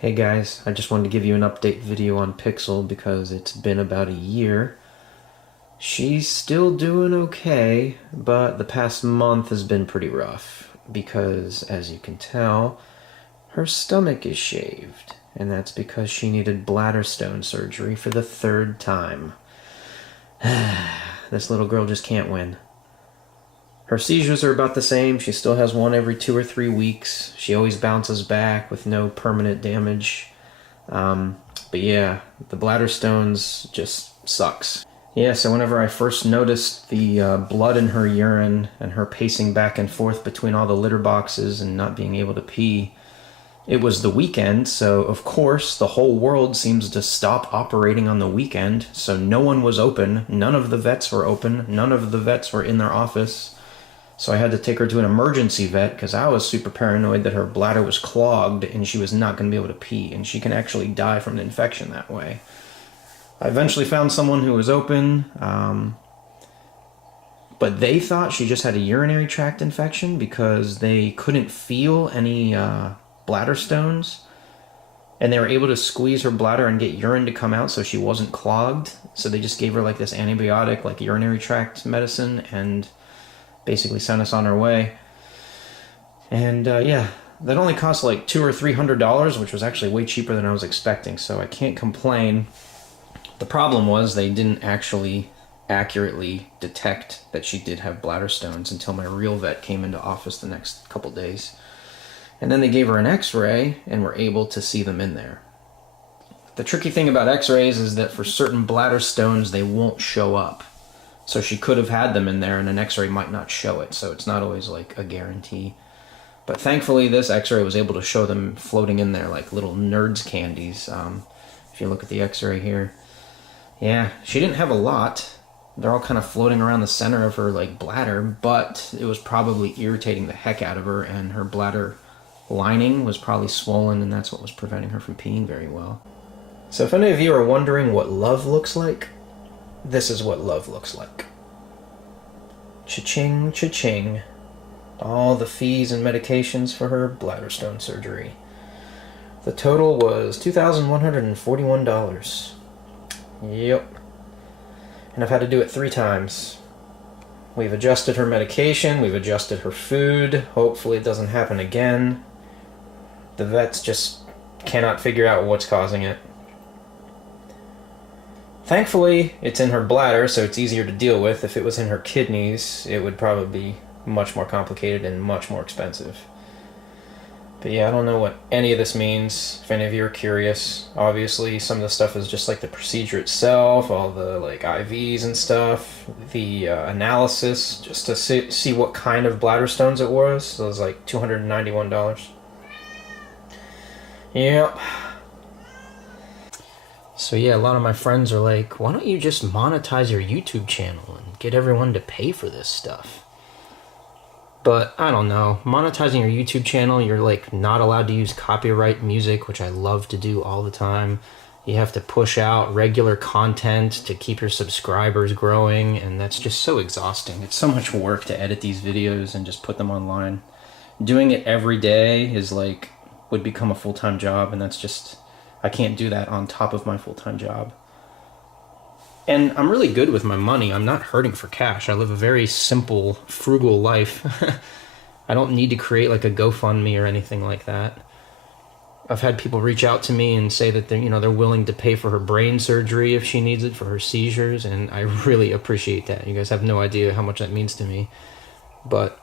Hey guys, I just wanted to give you an update video on Pixel because it's been about a year. She's still doing okay, but the past month has been pretty rough because, as you can tell, her stomach is shaved, and that's because she needed bladder stone surgery for the third time. This little girl just can't win. Her seizures are about the same. She still has one every 2 or 3 weeks. She always bounces back with no permanent damage. But yeah, the bladder stones just sucks. Yeah, so whenever I first noticed the blood in her urine and her pacing back and forth between all the litter boxes and not being able to pee, it was the weekend, so of course the whole world seems to stop operating on the weekend, so no one was open, none of the vets were open, none of the vets were in their office. So I had to take her to an emergency vet because I was super paranoid that her bladder was clogged and she was not going to be able to pee, and she can actually die from an infection that way. I eventually found someone who was open, but they thought she just had a urinary tract infection because they couldn't feel any bladder stones, and they were able to squeeze her bladder and get urine to come out so she wasn't clogged. So they just gave her like this antibiotic, like urinary tract medicine, and basically sent us on our way. And yeah, that only cost like $200 or $300, which was actually way cheaper than I was expecting, so I can't complain. The problem was they didn't actually accurately detect that she did have bladder stones until my real vet came into office the next couple days. And then they gave her an x-ray and were able to see them in there. The tricky thing about x-rays is that for certain bladder stones they won't show up. So she could have had them in there and an x-ray might not show it, so it's not always like a guarantee. But thankfully this x-ray was able to show them floating in there like little nerds candies. If you look at the x-ray here. Yeah, she didn't have a lot. They're all kind of floating around the center of her like bladder, but it was probably irritating the heck out of her, and her bladder lining was probably swollen, and that's what was preventing her from peeing very well. So if any of you are wondering what love looks like, this is what love looks like. Cha-ching, cha-ching. All the fees and medications for her bladder stone surgery. The total was $2,141. Yep. And I've had to do it 3 times. We've adjusted her medication, we've adjusted her food. Hopefully it doesn't happen again. The vets just cannot figure out what's causing it. Thankfully, it's in her bladder, so it's easier to deal with. If it was in her kidneys, it would probably be much more complicated and much more expensive. But yeah, I don't know what any of this means, if any of you are curious. Obviously, some of the stuff is just like the procedure itself, all the like IVs and stuff, the analysis, just to see what kind of bladder stones it was. So it was like $291. Yep. So yeah, a lot of my friends are like, why don't you just monetize your YouTube channel and get everyone to pay for this stuff? But I don't know, monetizing your YouTube channel, you're like not allowed to use copyright music, which I love to do all the time. You have to push out regular content to keep your subscribers growing, and that's just so exhausting. It's so much work to edit these videos and just put them online. Doing it every day is like, would become a full-time job, and that's just, I can't do that on top of my full-time job. And I'm really good with my money. I'm not hurting for cash. I live a very simple, frugal life. I don't need to create like a GoFundMe or anything like that. I've had people reach out to me and say that they're willing to pay for her brain surgery if she needs it for her seizures, and I really appreciate that. You guys have no idea how much that means to me. But,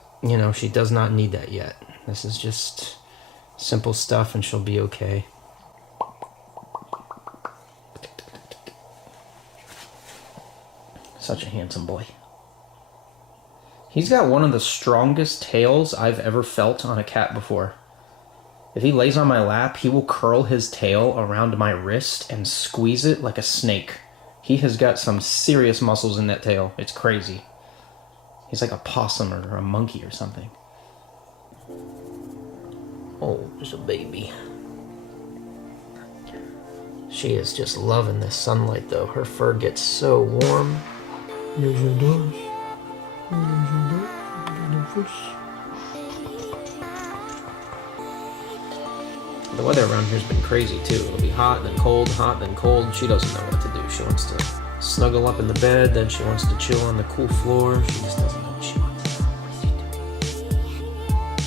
she does not need that yet. This is just simple stuff and she'll be okay. Such a handsome boy. He's got one of the strongest tails I've ever felt on a cat before. If he lays on my lap, he will curl his tail around my wrist and squeeze it like a snake. He has got some serious muscles in that tail. It's crazy. He's like a possum or a monkey or something. Oh, there's a baby. She is just loving this sunlight though. Her fur gets so warm. Here's your door. Here's your door. Here's your fish. The weather around here's been crazy too. It'll be hot, then cold, hot, then cold. She doesn't know what to do. She wants to snuggle up in the bed, then she wants to chill on the cool floor. She just doesn't know what she wants.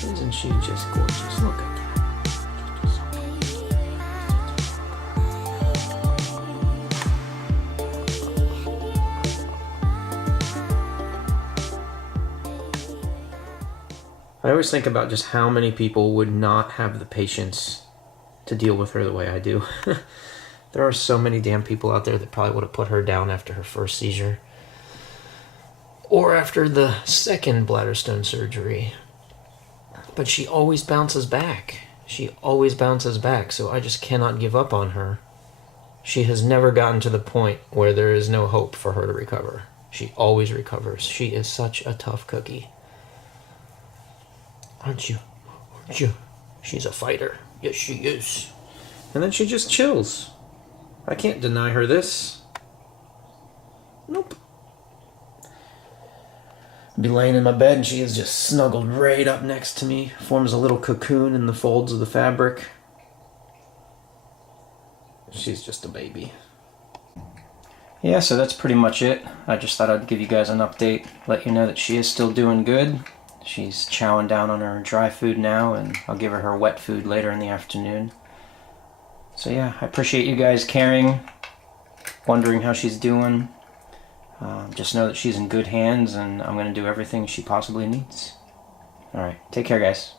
Isn't she just gorgeous? Look at that. I always think about just how many people would not have the patience to deal with her the way I do. There are so many damn people out there that probably would have put her down after her first seizure. Or after the second bladder stone surgery. But she always bounces back. She always bounces back, so I just cannot give up on her. She has never gotten to the point where there is no hope for her to recover. She always recovers. She is such a tough cookie. Aren't you? Aren't you? She's a fighter. Yes, she is. And then she just chills. I can't deny her this. Nope. I'd be laying in my bed and she is just snuggled right up next to me. Forms a little cocoon in the folds of the fabric. She's just a baby. Yeah, so that's pretty much it. I just thought I'd give you guys an update. Let you know that she is still doing good. She's chowing down on her dry food now, and I'll give her wet food later in the afternoon. So yeah, I appreciate you guys caring, wondering how she's doing. Just know that she's in good hands, and I'm going to do everything she possibly needs. Alright, take care, guys.